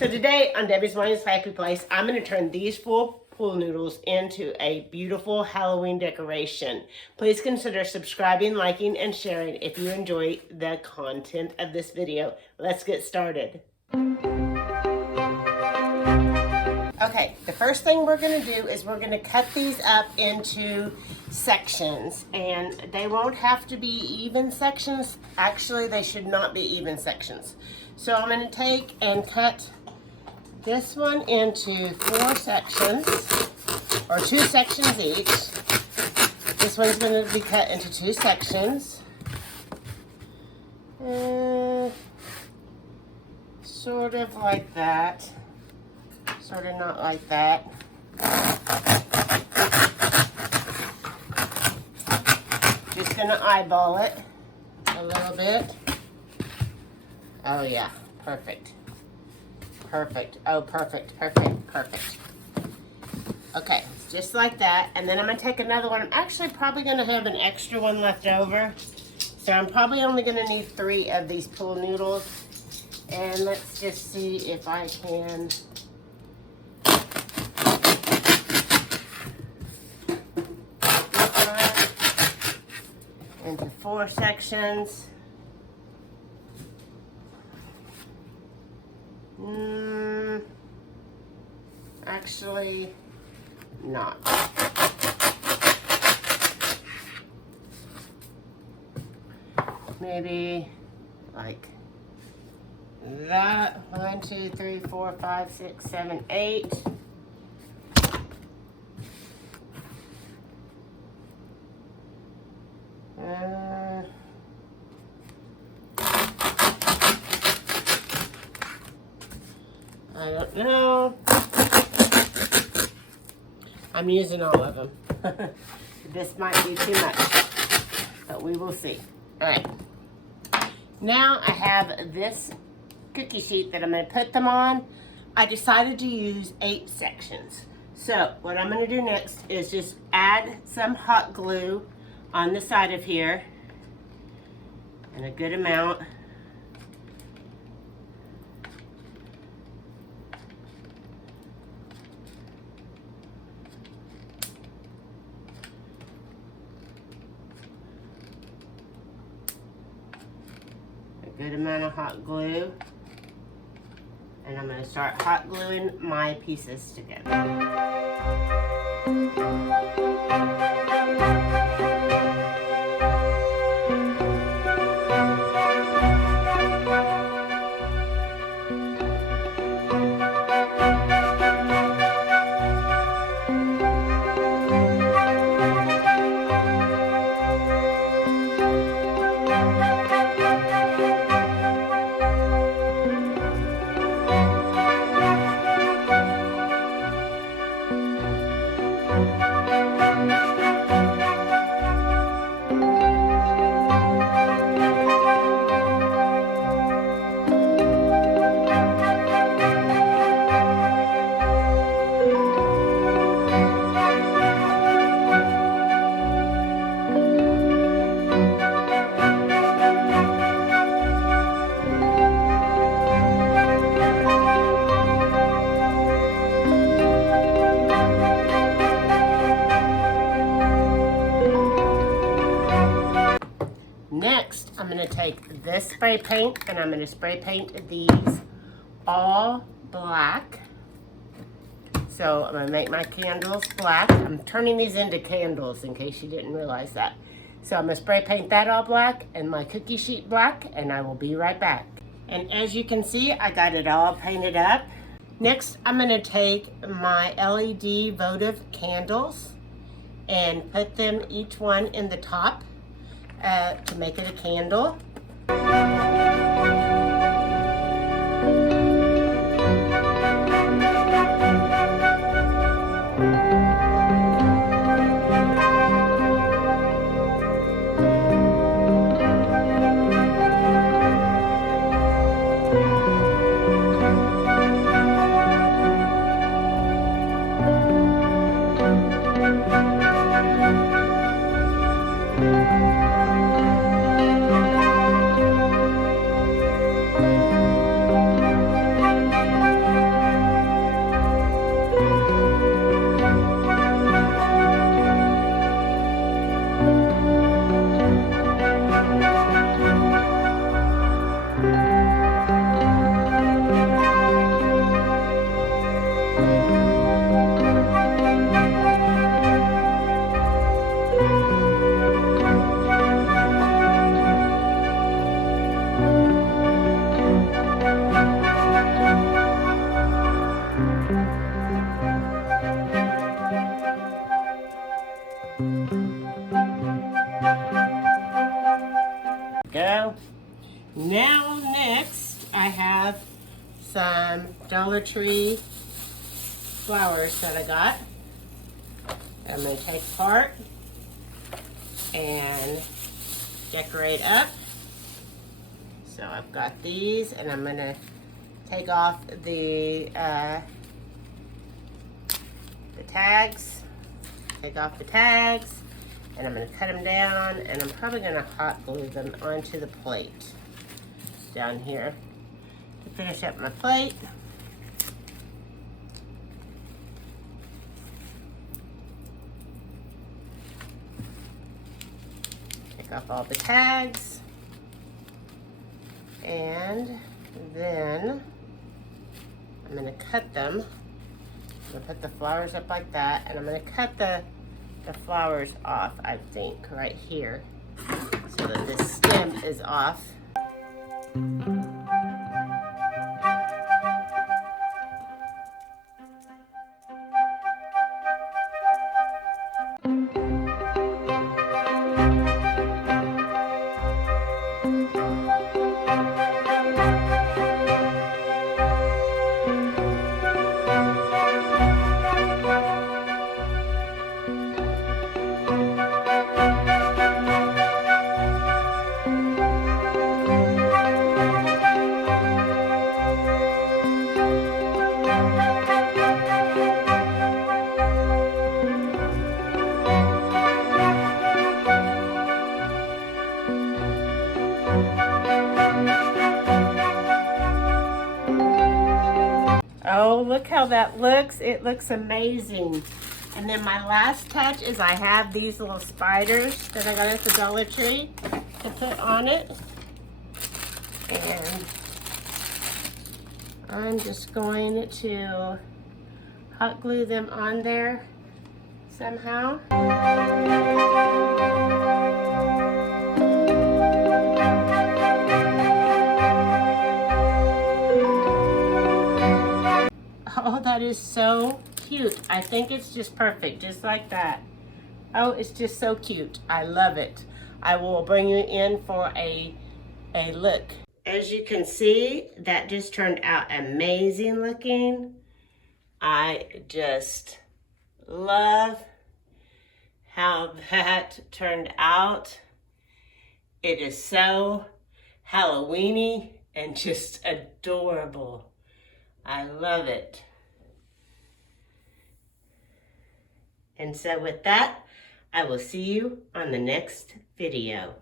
So today on Debbie's Wayne's Happy Place, I'm going to turn these full pool noodles into a beautiful Halloween decoration. Please consider subscribing, liking, and sharing if you enjoy the content of this video. Let's get started. Okay, the first thing we're going to do is we're going to cut these up into sections, and they won't have to be even sections. Actually, they should not be even sections. So I'm going to take and cut this one into 4 sections, or 2 sections each. This one's going to be cut into 2 sections. Sort of like that. Sort of not like that. Just going to eyeball it a little bit. Oh yeah, perfect. Perfect. Oh, perfect, perfect, perfect. Okay, just like that. And then I'm going to take another one. I'm actually probably going to have an extra one left over. So I'm probably only going to need 3 of these pool noodles. And let's just see if I can into 4 sections. Actually, not. Maybe like that. 1, 2, 3, 4, 5, 6, 7, 8. I don't know. I'm using all of them. This might be too much, but we will see. All right. Now I have this cookie sheet that I'm going to put them on. I decided to use 8 sections. So what I'm going to do next is just add some hot glue on the side of here, and a good amount. Good amount of hot glue, and I'm going to start hot gluing my pieces together. Next, I'm going to take this spray paint and I'm going to spray paint these all black. So I'm going to make my candles black. I'm turning these into candles in case you didn't realize that. So I'm going to spray paint that all black and my cookie sheet black, and I will be right back. And as you can see, I got it all painted up. Next, I'm going to take my LED votive candles and put them each one in the top to make it a candle. Dollar Tree flowers that I got. I'm going to take apart and decorate up. So I've got these, and I'm going to take off the tags. Take off the tags, and I'm going to cut them down, and I'm probably going to hot glue them onto the plate down here to finish up my plate. Take off all the tags, and then I'm going to cut them. I'm going to put the flowers up like that, and I'm going to cut the flowers off, I think, right here, so that the stem is off. Oh, look how that looks. It looks amazing. And then my last touch is I have these little spiders that I got at the Dollar Tree to put on it. And I'm just going to hot glue them on there somehow. Oh, that is so cute. I think it's just perfect, just like that. Oh, it's just so cute. I love it. I will bring you in for a look. As you can see, that just turned out amazing looking. I just love how that turned out. It is so Halloween-y and just adorable. I love it. And so with that, I will see you on the next video.